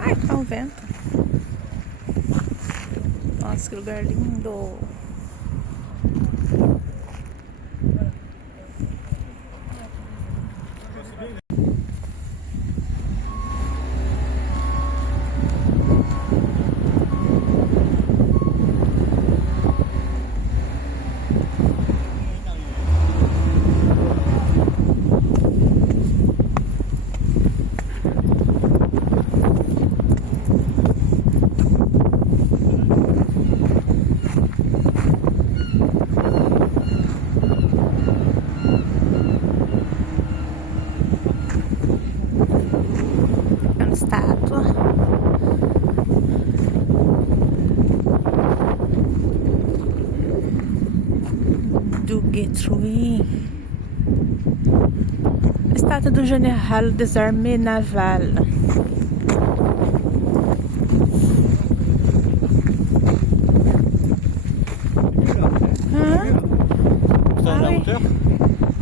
Ai, tá um vento. Nossa, que lugar lindo. Estátua do Guthrie, estátua do General des Armées Navales. La hauteur.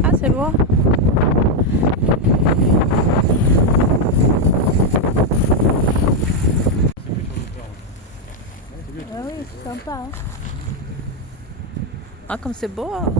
Ah, c'est loin. Ah oui, c'est sympa. Hein? Ah, comme c'est beau. Hein?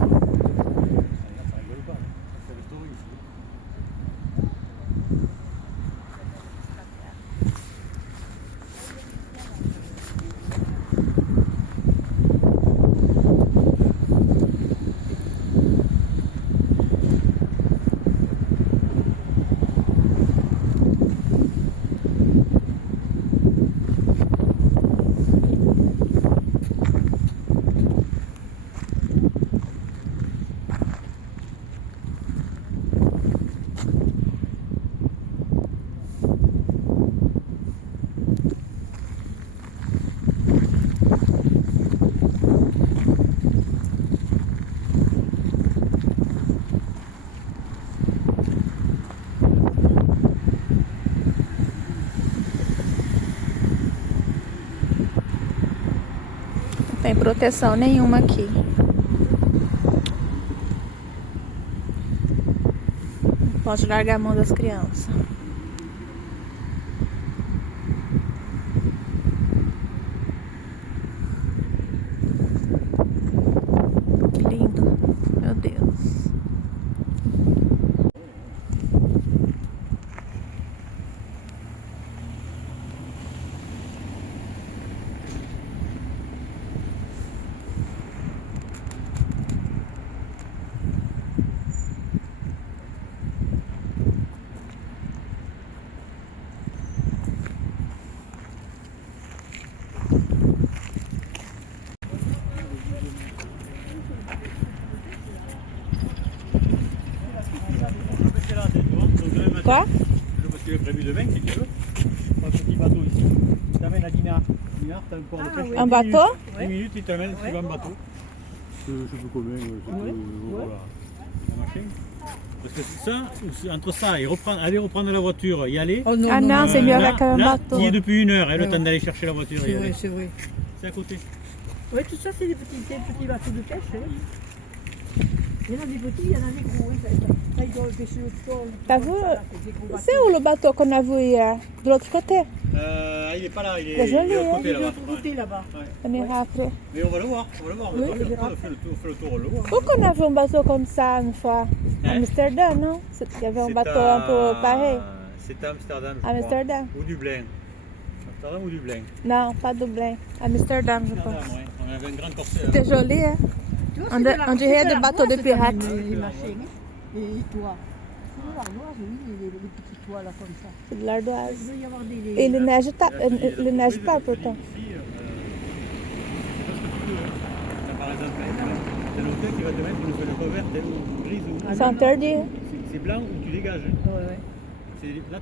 Não tem proteção nenhuma aqui. Não pode largar a mão das crianças. Que lindo, meu Deus. Quoi? Parce qu'il est prévu demain, si tu veux. Un petit bateau ici. Tu t'amènes à Dinard. Dinard, t'as un port de pêche. Un bateau? 10 minutes, il t'amène sur un bateau. Je sais pas combien, voilà. Un machin. Parce que ça, entre ça et aller reprendre la voiture, y aller. Oh non, Ah non, c'est mieux avec un là, bateau. il est depuis 1 heure, et le temps d'aller chercher la voiture. C'est vrai, c'est vrai. C'est à côté. Oui, tout ça, c'est des petits bateaux de pêche. Hein. Il y en a des petits, il y en a des gros. Hein. Là, ils doivent pêcher le thon. T'as vu? C'est où le bateau qu'on a vu hier? De l'autre côté? Il n'est pas là, il est C'est joli, de l'autre hein. côté Il est de là-bas. l'autre côté là-bas. Ouais. On ira après. Mais on va le voir, on va le voir. Oui, on on verra. fait le tour, on le voit. Où qu'on a vu un bateau comme ça une fois? À Hein? Amsterdam, non? Il y avait un bateau un peu pareil. C'est à Amsterdam. À Amsterdam? Ou Dublin. Amsterdam ou Dublin. Non, pas Dublin. Amsterdam, je Amsterdam, pense. ouais. On avait une grande corsaire. C'était joli, hein? Tu vois, On c'est dirait- de la- on dirait c'est des la bateaux de boise, pirates. Les machins, hein. Et toi. C'est de l'ardoise, oui, les petits toits là comme ça. C'est de l'ardoise. Il doit y avoir des... Et il neige pas pourtant. Ici, par exemple, c'est l'hôtel qui va te mettre une feuille couverte ou grise ou C'est interdit. c'est blanc ou tu dégages. Ouais, ouais. Là,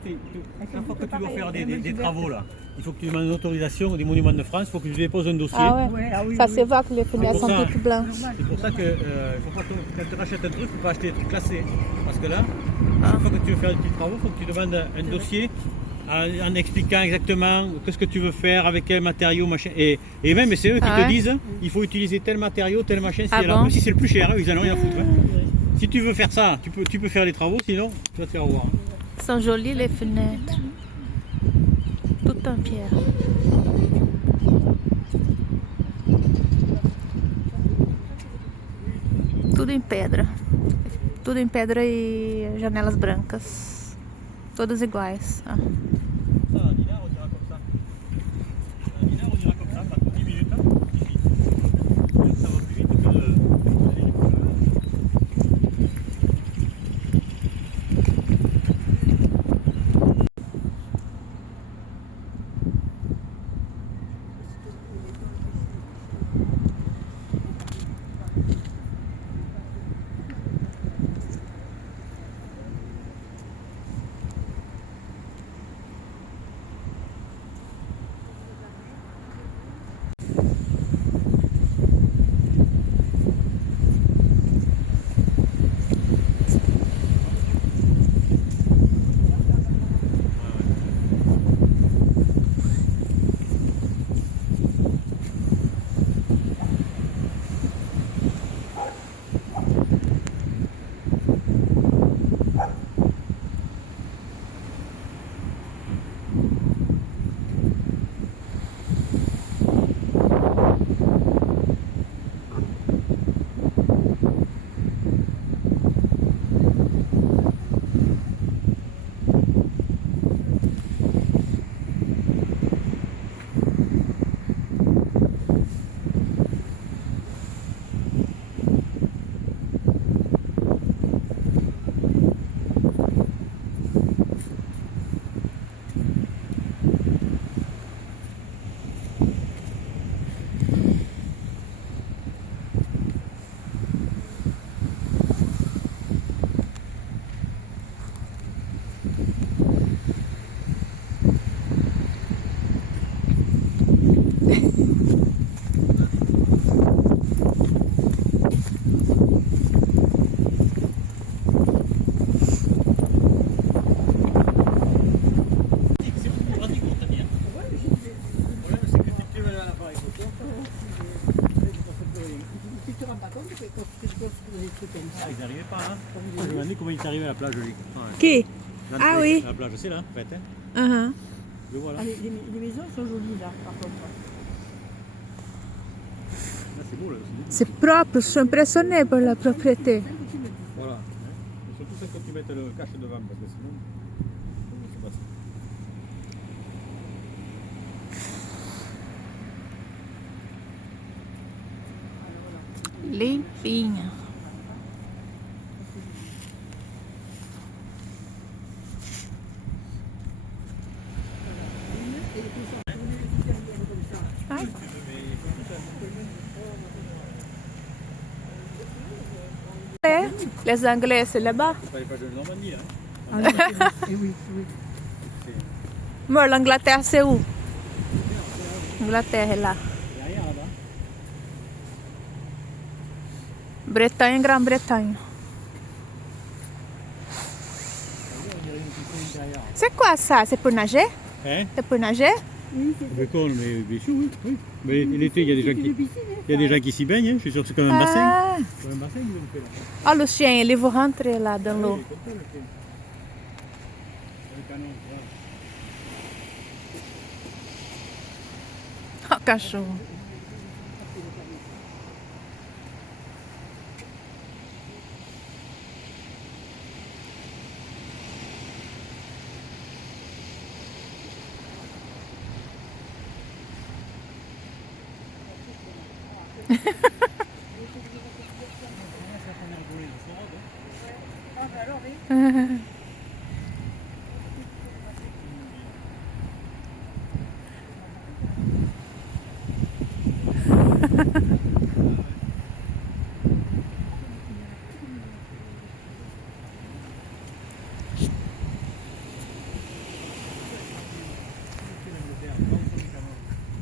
chaque fois que tu vas faire des travaux, là, il faut que tu demandes une autorisation des monuments de France, il faut que tu déposes un dossier. Ah ouais? Ouais, ah oui, Ça oui. se voit que les fenêtres pour sont ça. toutes blanches. C'est pour ça que faut pas quand tu rachètes un truc, il ne faut pas acheter des trucs classés. Parce que là, chaque fois que tu veux faire des petits travaux, il faut que tu demandes un dossier en expliquant exactement qu'est-ce que tu veux faire, avec quel matériau, machin. Et même, c'est eux qui Ah te ouais? disent il faut utiliser tel matériau, tel machin, Ah alors, même bon? si c'est le plus cher, ils en ont rien à foutre. Hein. Si tu veux faire ça, tu peux faire les travaux, sinon tu vas te faire voir. Sont jolies les fenêtres. Tout en pierre. Tudo em pedra. Tudo em pedra e janelas brancas. Todas iguais. Ah. Ça, un dinar, on dira comme ça. Un dinar, on dira comme ça, pas 10 minutes. Hein, ici. Ça va plus vite que le. Ah, ils n'arrivaient pas, hein. Je me demandais comment ils sont arrivés à la plage, lui. Qui? Ah oui. La plage, c'est là, en fait. Hein. Uh-huh. Le voilà. Ah, les maisons sont jolies là, par contre. Là, c'est beau, là aussi. C'est propre, je suis impressionnée par la propriété. Voilà. Et surtout c'est quand tu mets le cache devant, parce que sinon, c'est pas ça. Limpinha. Ai. É, les Anglais, c'est là-bas. C'est pas les plages de Normandie, hein. Ah, oui, oui, oui. Amor, l'Angleterre, c'est où? Angleterre est là. Derrière, là-bas. Bretagne, Grande-Bretagne. On dirait une piscine derrière. C'est quoi ça? C'est pour nager? Hein? C'est pour nager? Oui, c'est Mais con, mais bien sûr, oui. Oui. Mais l'été, il y a des gens une qui. piscine. Il y a des gens qui s'y baignent, hein. Je suis sûr que c'est comme un bassin. Ah, Comme un bassin, ils ont fait là. oh, le chien, il veut rentrer là dans l'eau. Oui, comme ça, le fait. Le canon, voilà. Oh, cachorro.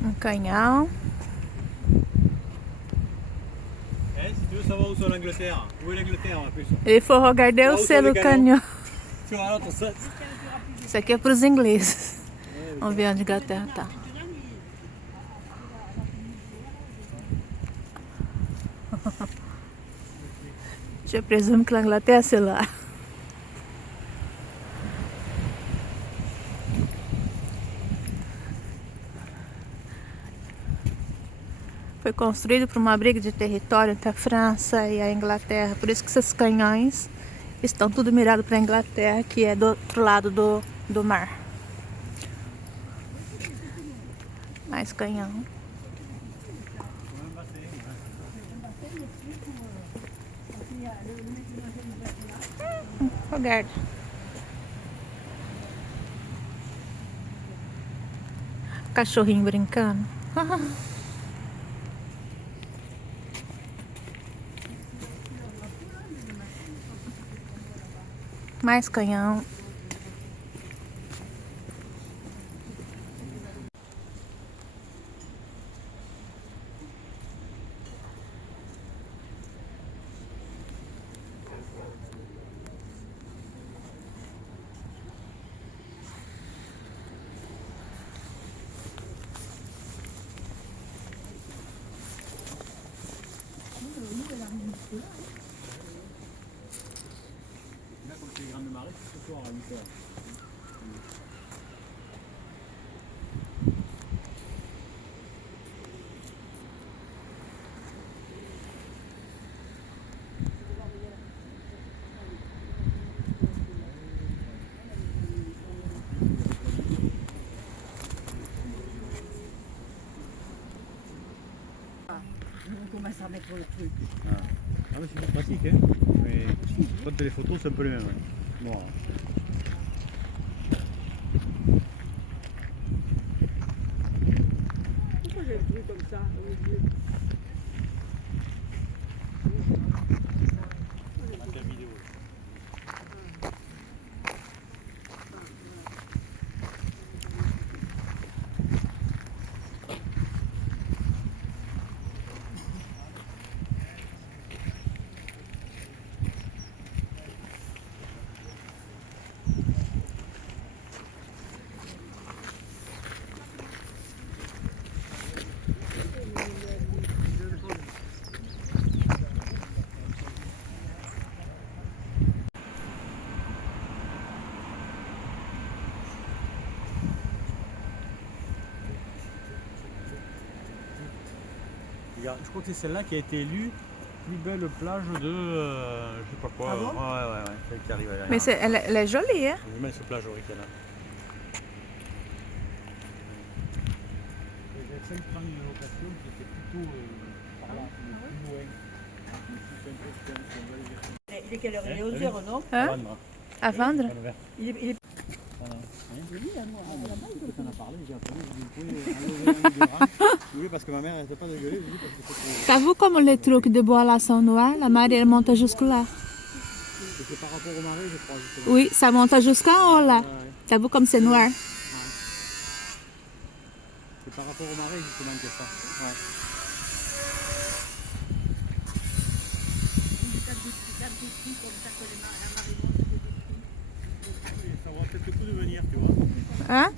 Un canhão. Si tu veux savoir où sont l'Angleterre, où est l'Angleterre en plus? Il faut regarder Là o où sont selo les canhão. Tu vois l'autre sens. Isso aqui é para os ingleses. Vamos ver onde a Inglaterra tá. Je présume que l'Angleterre, c'est là. Foi construído por uma briga de território entre a França e a Inglaterra. Por isso que esses canhões estão tudo mirados para a Inglaterra, que é do outro lado do mar. Mais canhão. Regarde. Cachorrinho brincando. Mais canhão. Là, comme c'est les grandes marées, c'est ce soir à 8h. On commence à mettre le truc. Ah mais c'est plus pratique hein. Mais quand les photos c'est un peu les mêmes. Ouais. Bon. Pourquoi j'ai le truc comme ça au milieu? La vidéo. Regarde, je crois que c'est celle-là qui a été élue plus belle plage de je sais pas quoi. Ah bon ouais, celle qui arrive à Mais elle est jolie, hein? Je mets ce plage original. J'ai celle qui prend une location qui était plutôt par là, plus loin. Il est quelle heure? Il est 11h, non? Hein? À vendre? Il est... On a parlé, j'ai appelé, j'ai dit, vous pouvez enlever parce que ma mère n'arrêtait pas de gueuler, j'ai dit parce que c'est trop... T'as vu comme les trucs de bois là sont noirs? La marée elle monte jusque là. C'est par rapport aux marées, je crois. Justement. Oui, ça monte jusqu'en haut là. Ouais. T'as vu comme c'est noir? C'est par rapport aux marées justement que ça. Ouais. Ça va peut-être le coup de venir, tu vois. Hein?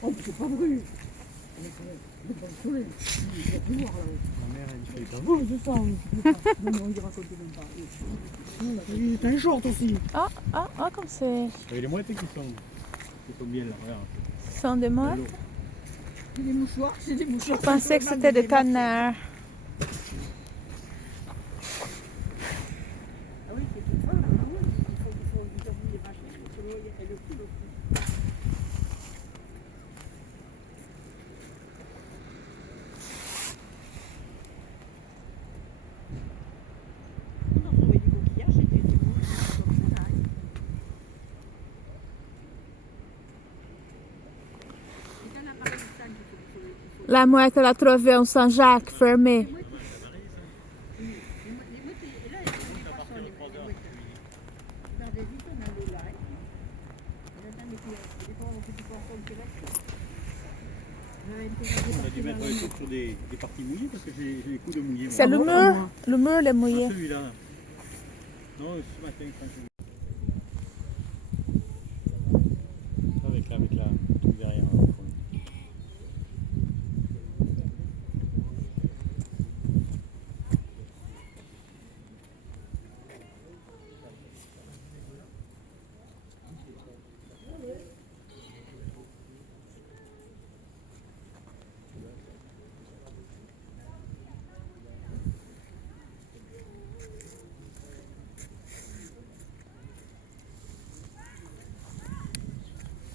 Oh, c'est pas brûlé. Le soleil, il va plus voir là-haut. Ma mère, elle dit, Oui, c'est ça, oui. Non, non, il raconte même pas. Il est un short aussi. Ah, comme c'est. il y a les mouettes qui sont bien là, regarde. Ce sont des mouettes? C'est des mouchoirs, c'est des mouchoirs. Je pensais que c'était des canards. Ah oui, c'est tout ça. Ah oui, il faut du les vaches. Et le cul aussi. On a trouvé du coquillage et des mouches comme ça. C'est un appareil de sac qu'il faut. La mouette, elle a trouvé un Saint-Jacques fermé. mettre les trucs sur des parties mouillées parce que j'ai les coudes mouillés. moi. C'est le mur. Le mur, est Ah, mouillé. celui-là. Non, ce matin, quand avec la truc derrière. Hein.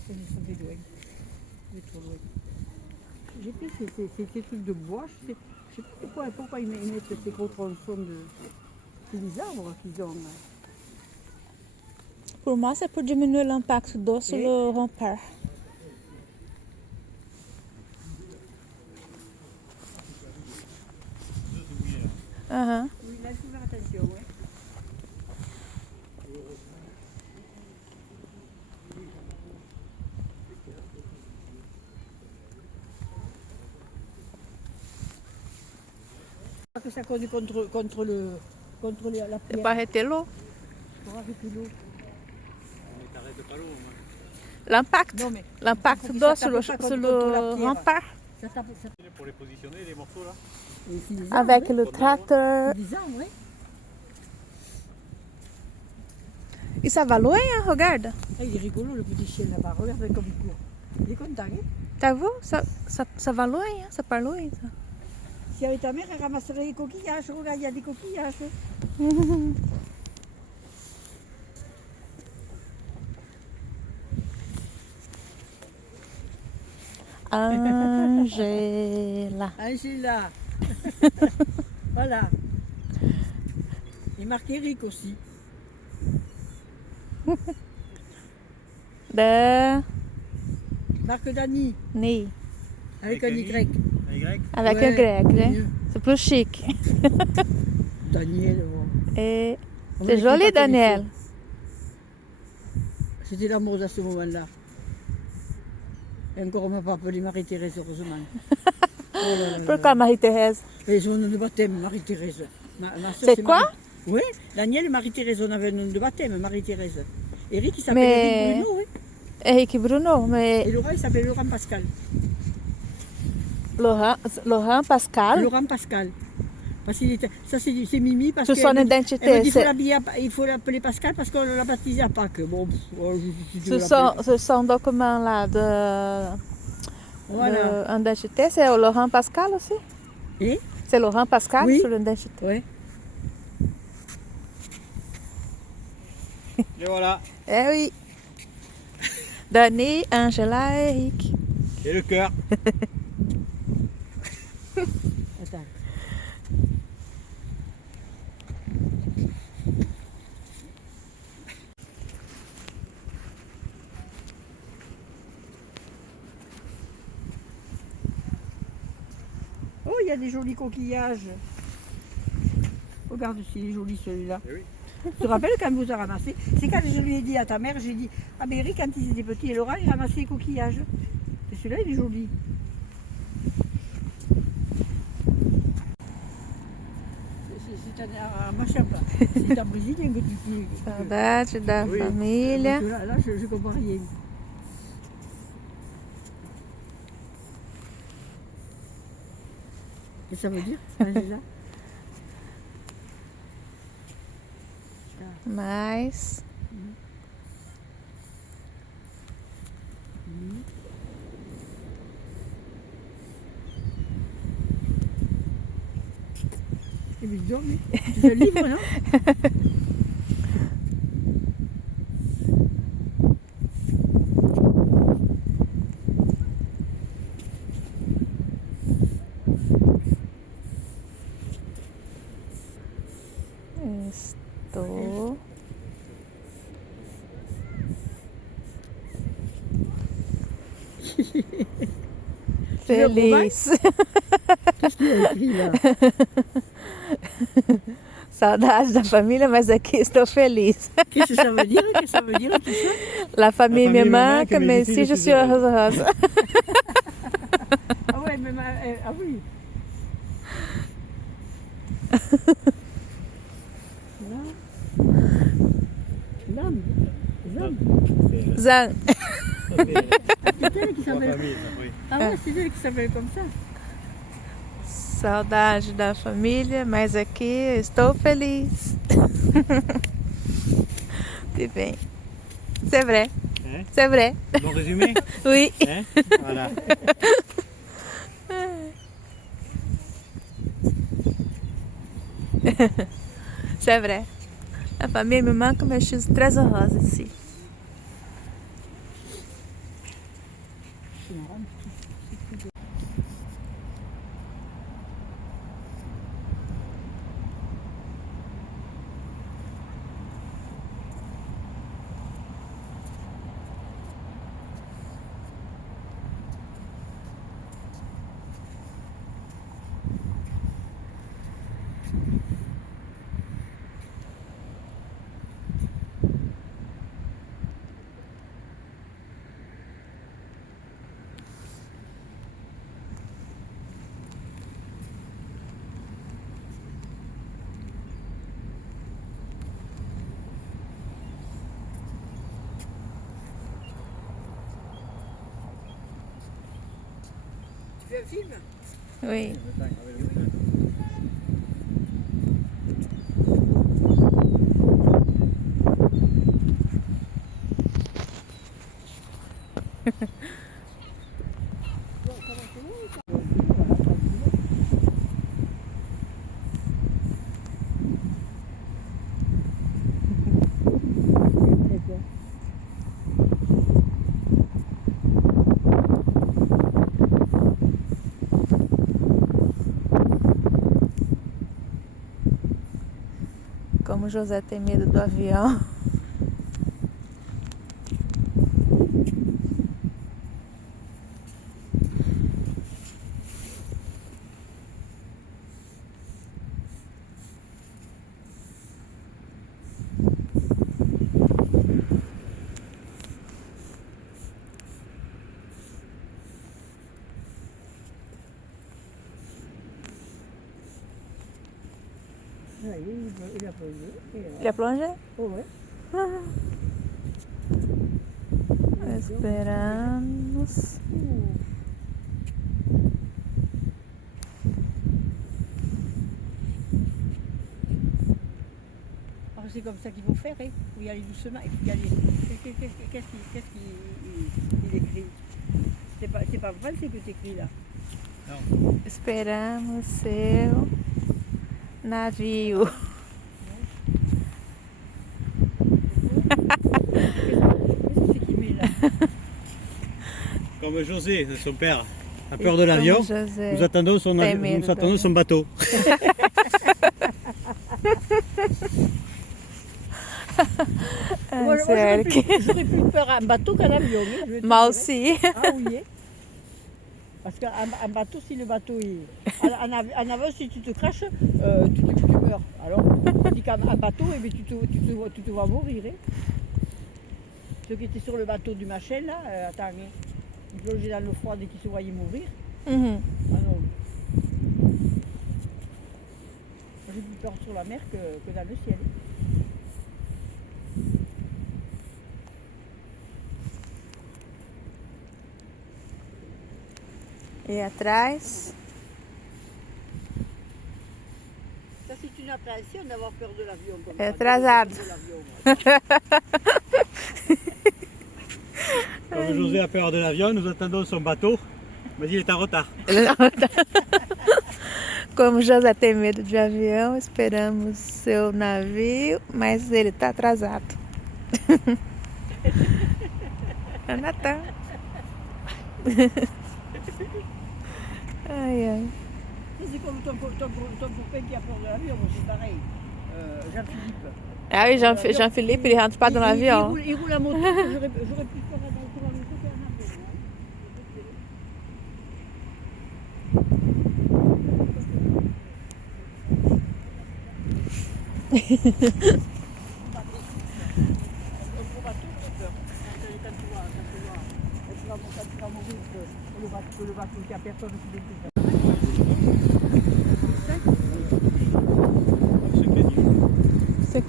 Ça fait loin. C'est trop loin. J'ai fait ces trucs de bois. Je sais pas pourquoi ils mettent ces gros tronçons de. C'est des arbres qu'ils ont. Pour moi, c'est pour diminuer l'impact d'eau sur le rempart. Uh-huh. Oui, là, il faut faire attention. Ouais. Que ça conduit contre la C'est pierre pas arrêter l'eau. pour arrêter l'eau. Mais t'arrêtes pas l'eau. Hein. L'impact. Non, mais L'impact il faut que d'eau ça sur tape pas le contre la pierre. rempart. Ça tape, ça Pour les positionner, les morceaux là. Et c'est des arbres, Avec hein. le tracteur. C'est des arbres, hein. E ça va loin, hein, regarde. Ah, il est rigolo le petit chien là-bas. Regarde comme il court. Il est content, hein. T'as vu? Ça va loin, hein? Ça part loin, ça. Si avec ta mère, elle ramasserait les coquillages. Regarde, il y a des coquillages. Angela. Angela. Voilà. Et marqué Eric aussi. De Marque Dani. Ni. Avec un Y. Un Y. Avec Ouais, un grec, c'est hein? mieux. C'est plus chic. Daniel. Oh. Et On c'est l'écrit joli, pas comme il Daniel. faut. C'était l'amour à ce moment-là. Et encore, on ne m'a pas appelé Marie-Thérèse, heureusement. Oh là là là Pourquoi là. Marie-Thérèse? Et son nom de baptême, Marie-Thérèse. Ma sœur, C'est quoi? Marie- Oui, Daniel et Marie-Thérèse, on avait un nom de baptême, Marie-Thérèse. Eric, il s'appelle Mais- Eric Bruno, oui. Eric Bruno, Et mais Laurent, il s'appelle Laurent Pascal. Laurent Pascal, Laurent Pascal. Parce qu'il était, ça c'est Mimi parce sur que son elle me dit, identité, il c'est faut l'appeler Pascal parce qu'on l'a baptisé à Pâques. Bon, sur son document là de Voilà. d'identité, c'est Laurent Pascal aussi? Et C'est Laurent Pascal Oui. sur l'identité. ouais. Et voilà. Eh oui. Dani, Angela, Eric. Et le cœur. Attends. Oh, il y a des jolis coquillages. Regarde s'il est joli celui-là. Eh oui. Tu te rappelles quand vous a ramassé? C'est quand je lui ai dit à ta mère, j'ai dit, ah mais Eric, quand il était petit, et Laurent, il ramassait les coquillages. Et celui-là, il est joli. C'est un machin, c'est un brésilien que tu dis. Saudade da Oui. família. Là, je comprends rien. Qu'est-ce que ça veut dire, Angela? Mas C'est bizarre, mais c'est un livre, non? estou feliz. Qu'est-ce qu'il a écrit là? Saudade da família, mas aqui estou feliz. Qu'est-ce que ça veut dire? Qu'est-ce que ça veut dire tout ça? La famille me famille me manque, manque, mais mais si ici, je je suis suis heureuse. heureuse. Ah ouais, mais Ah oui. L'âme. Zan. C'est elle qui s'appelle. Oui. Ah ouais, c'est elle qui s'appelle comme ça. Saudade da família, mas aqui estou feliz. Tudo bem. C'est vrai. Hein? C'est vrai. Bon résumé? Oui. Hein? Voilà. C'est vrai. A família me manca, mas je suis très heureuse ici. C'est marrant. Tu fais un film? Oui. Como José tem medo do avião. Aí, ele apoiou. Il a plongé? Oh, ouais. Esperamos. Alors, c'est comme ça qu'il faut faire, hein. Il faut y aller doucement, il faut y aller. Qu'est-ce qu'il écrit? C'est pas français que tu écris là. Esperamos seu navio. Qu'est-ce qu'il met là? Comme José, son père, a peur de l'avion. Como José Nous attendons son, tem medo nous attendons do son bateau. Moi, sério que... j'aurais plus peur à un bateau qu'à un avion. Hein, je vais te Moi dire, aussi. hein. Ah oui. Hein. Parce qu'un bateau, si le bateau est. En avion, si tu te craches, tu meurs. Alors, on dit qu'un bateau, eh bien, tu te vois mourir. Hein. Ceux qui étaient sur le bateau du machin, là, attends, hein, ils plongeaient dans l'eau froide et qui se voyaient mourir. Uhum. Ah non. J'ai plus peur sur la mer que dans le ciel. E atrás. Ça, c'est une appréhension d'avoir peur de l'avion. Comme É ça, atrasado. de l'avion, ouais. Comme José a peur de l'avion, nous attendons son bateau. Mais il est en retard. Como José tem medo de avião, esperamos seu navio, mas ele está atrasado. É Natal. Ai, ai. C'est comme ton copain qui a peur de l'avion, moi, c'est pareil. Jean-Philippe. Ah oui, Jean-Philippe, ele rentre pas dans l'avion. Il roule la moto. J'aurais plus peur dans la moto qu'un avion. Quand tu vas mourir, que le bateau qui a personne qui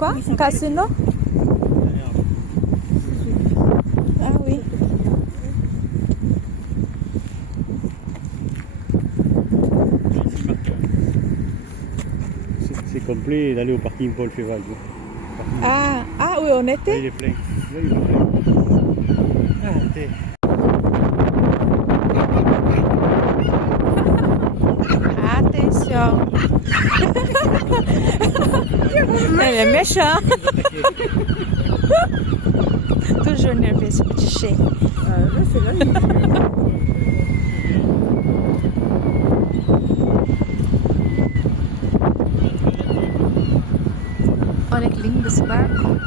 quoi? Casino? Ah oui. C'est complet d'aller au parking Paul Féval. Ah, ah oui, on Là, il était. est plein. Là, il est plein. Ah, t'es- Attention. Elle est méchant. Toujours nerveux, ce petit chien. Là, c'est là. Olha que lindo esse barco.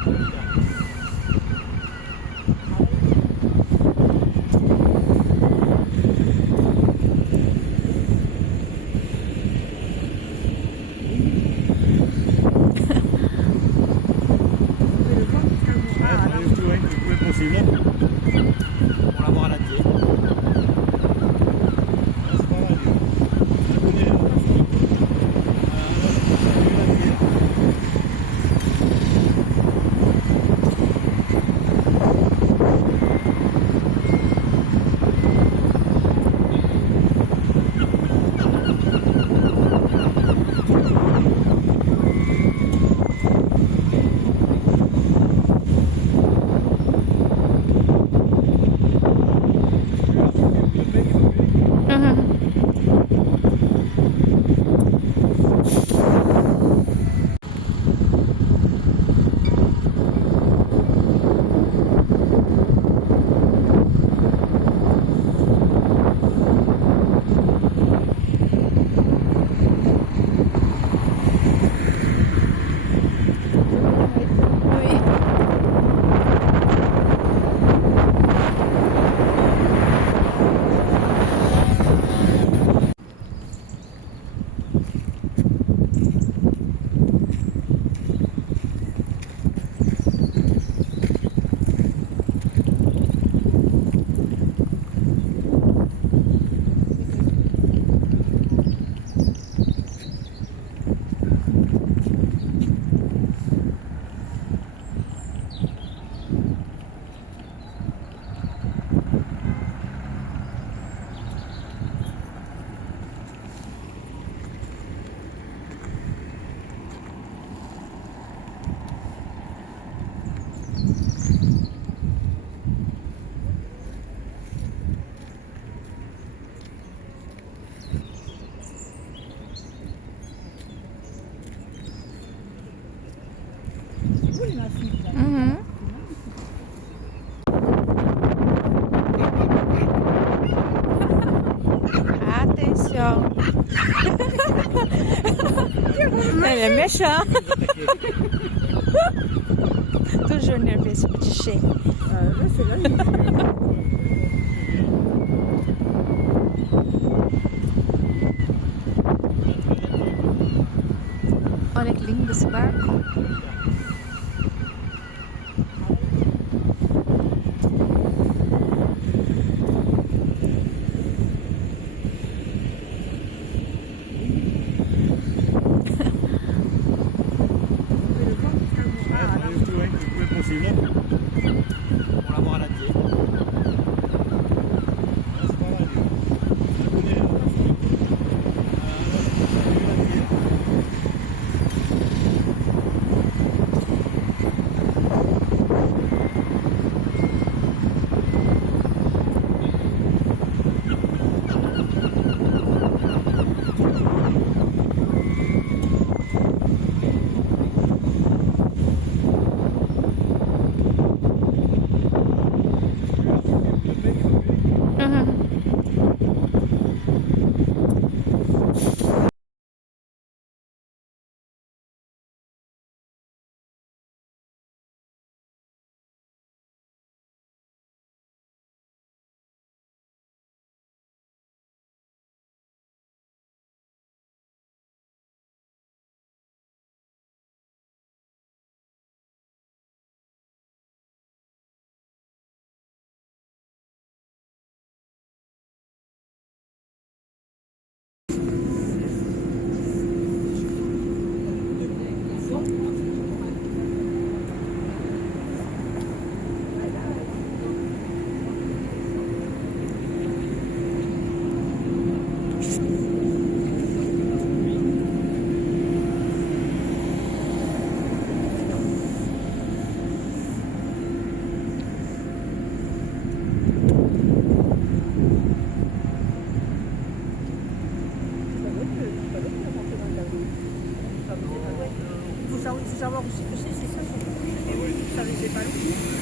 Possible pour l'avoir à la tête. C'est pas mal. Je connais. Oui. Mhm. Attention. Elle est méchant. Toujours nerveux, ce petit chien. Là, c'est là. Olha que lindo esse barco. Possible pour l'avoir à la tête. C'est pas mal. Je connais. faut savoir aussi que c'est ça. Ça, c'est pas long.